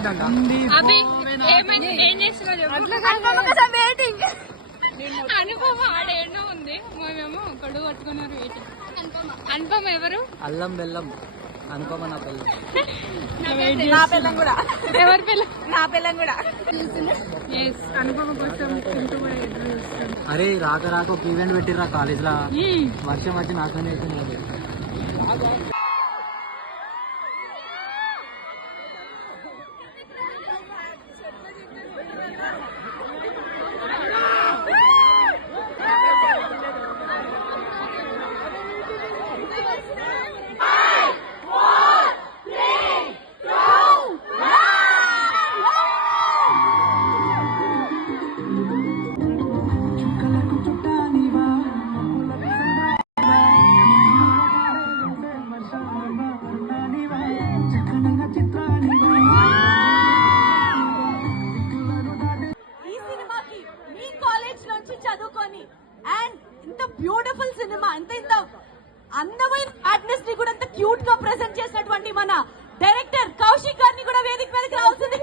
వచ్చేద్దాం. అనుపమ ఆడేనో ఉంది, మేమేమో గొడుగు పట్టుకున్నారు వెయిటింగ్. అనుపమ ఎవరు? అల్లం బెల్లం అనుపమ నా పిల్ల. నా పిల్లం కూడా. ఎవరి పిల్ల? నా పిల్లం కూడా. అనుపమ కోసం. అరే రాక రాక ఒక ఈవెంట్ పెట్టిర్రా కాలేజ్ లా, వర్షం వచ్చి నాశనం అవుతుంది. చదువుకొని అండ్ ఇంత బ్యూటిఫుల్ సినిమా, ఇంత అందమైన ఆర్టిస్ట్ ని కూడా ఇంత క్యూట్ గా ప్రెజెంట్ చేసినటువంటి మన డైరెక్టర్ కౌశిక్ గారిని కూడా వేదిక మీదకి రావాల్సింది.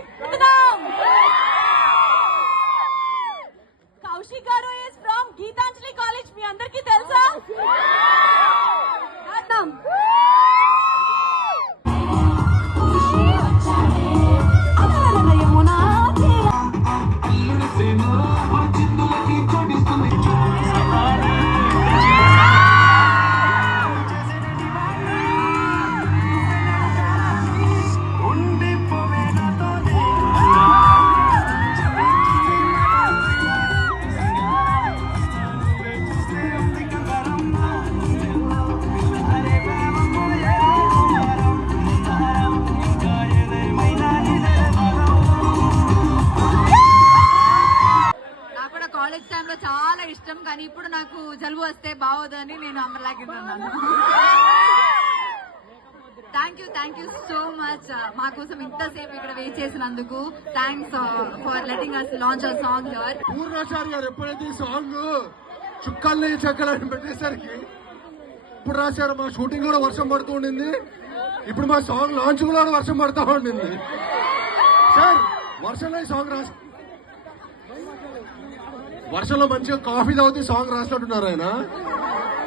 కౌశిక్ గారు ఇస్ ఫ్రమ్ గీతాంజలి కాలేజ్, మీ అందరికీ తెలుసా? కాలేజ్ టైంలో చాలా ఇష్టం, కానీ ఇప్పుడు నాకు జలుబు వస్తే బాగోదని నేను అమ్మలాగిస్తున్నాను. థ్యాంక్ యూ సో మచ్ మా కోసం ఇంతసేపు ఇక్కడ వెయిట్ చేసినందుకు. Thanks for letting us launch our song here. Purnachari గారు ఎప్పుడైతే ఈ సాంగ్ చుక్కల్ని చెక్కలని పెట్టేసరికి ఇప్పుడు రాశారు. మా షూటింగ్ కూడా వర్షం పడుతూ ఉండింది, ఇప్పుడు మా సాంగ్ లాంచ్ కూడా వర్షం పడుతూ ఉండింది. సార్ వర్షంలో ఈ సాంగ్ రాసి, వర్షంలో మంచిగా కాఫీ తాగుతూ సాంగ్ రాసినట్టున్నారు ఆయన.